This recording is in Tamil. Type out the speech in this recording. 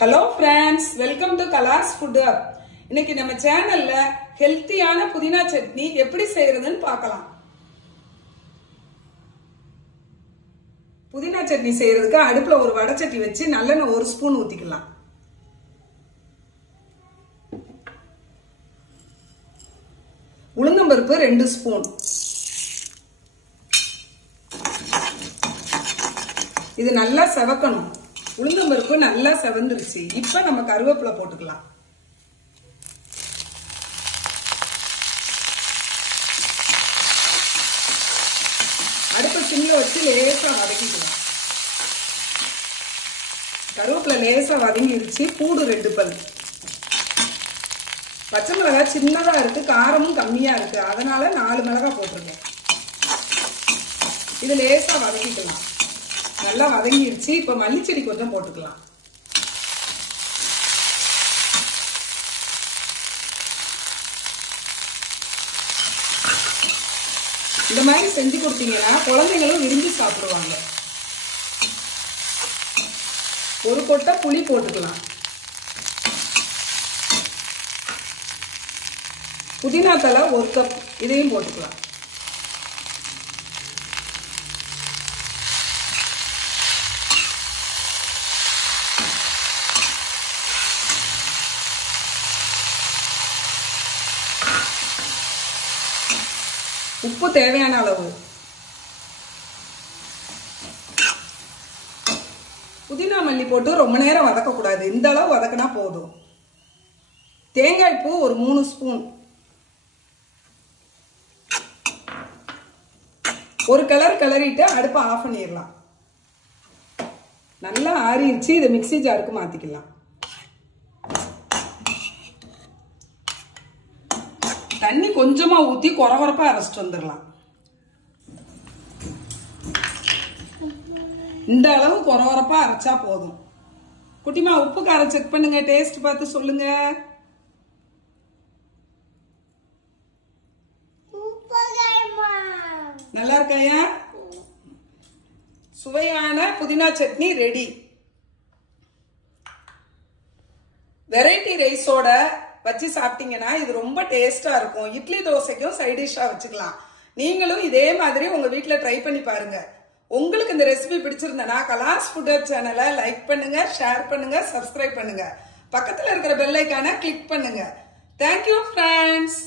Hello friends, welcome to Kala's Food Hub. இன்னைக்கு நம்ம சேனல்ல ஹெல்த்தியான புதினா சட்னி எப்படி செய்யறதுன்னு பார்க்கலாம். புதினா சட்னி செய்யறதுக்கு அடுப்புல ஒரு வடை சட்டி வச்சு நல்லெண்ணெய் 1 ஸ்பூன் ஊத்திக்கலாம். உளுந்தம்பருப்பு 2 ஸ்பூன். இது நல்லா செவக்கணும். உளுந்தம்பருப்பு நல்லா செவந்துருச்சு. இப்ப நம்ம கருவேப்பிலை போட்டுக்கலாம். அடுப்பு சிம்ல வச்சு லேசா வதக்கிக்கலாம். கருவேப்பிலை லேசா வதங்கிருச்சு. பூடு 2 பல். பச்சை மிளகாய் சின்னதா இருக்கு, காரமும் கம்மியா இருக்கு, அதனால 4 மிளகாய் போட்டிருக்கேன். இது லேசா வதக்கிக்கலாம். நல்லா வதங்கிருச்சு. இப்ப மல்லிச்செடி கொஞ்சம் போட்டுக்கலாம். இந்த மாதிரி செஞ்சு கொடுத்தீங்கன்னா குழந்தைகளும் விரும்பி சாப்பிடுவாங்க. ஒரு கொட்டை புளி போட்டுக்கலாம். புதினா தலை 1 கப், இதையும் போட்டுக்கலாம். உப்பு தேவையான அளவு. புதினா மல்லி போட்டு ரொம்ப நேரம் வதக்க கூடாது. இந்த அளவு வதக்கினா போதும். தேங்காய் பூ ஒரு 3 ஸ்பூன். ஒரு கிளறிட்டு அடுப்பை ஆஃப் பண்ணிடலாம். நல்லா ஆறிடுச்சு. இதை மிக்ஸி ஜாருக்கு மாத்திக்கலாம். தண்ணி கொஞ்சமா ஊத்தி கொரகொரப்பா அரைச்சிட்டு வந்துடலாம். இந்த அளவு கொரகொரப்பா அரைச்சா போதும். குட்டிமா உப்பு காரம் செக் பண்ணுங்க, டேஸ்ட் பார்த்து சொல்லுங்க. நல்லா இருக்காயா? சுவையான புதினா சட்னி ரெடி. வெரைட்டி ரைஸோட வச்சு சாப்பிட்டீங்கன்னா இது ரொம்ப டேஸ்டா இருக்கும். இட்லி தோசைக்கும் சைட் டிஷ்ஷா வச்சுக்கலாம். நீங்களும் இதே மாதிரி உங்க வீட்டுல ட்ரை பண்ணி பாருங்க. உங்களுக்கு இந்த ரெசிபி பிடிச்சிருந்தனா கலாஸ் ஃபுட் ஹப் சேனலை லைக் பண்ணுங்க, ஷேர் பண்ணுங்க, சப்ஸ்கிரைப் பண்ணுங்க. பக்கத்துல இருக்கிற பெல் ஐகானை கிளிக் பண்ணுங்க. Thank you friends.